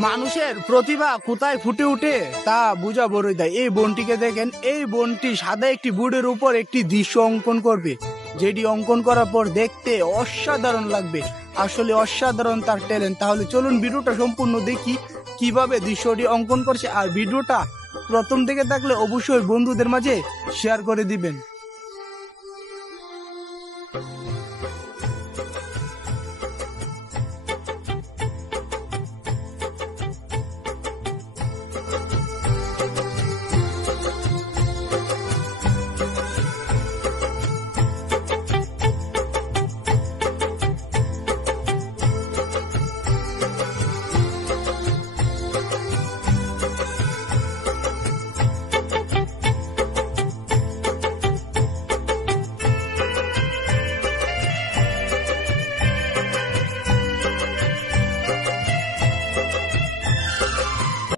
মানুষের প্রতিভা কোথায় ফুটে উঠে তা বোঝা বড়ই দেয়। এই বোনটিকে দেখেন, এই বোনটি সাদা একটি বোর্ডের উপর একটি দৃশ্য অঙ্কন করবে, যেটি অঙ্কন করার পর দেখতে অসাধারণ লাগবে। আসলে অসাধারণ তার ট্যালেন্ট। তাহলে চলুন ভিডিওটা সম্পূর্ণ দেখি কিভাবে দৃশ্যটি অঙ্কন করছে। আর ভিডিওটা প্রথম থেকে থাকলে অবশ্যই বন্ধুদের মাঝে শেয়ার করে দিবেন।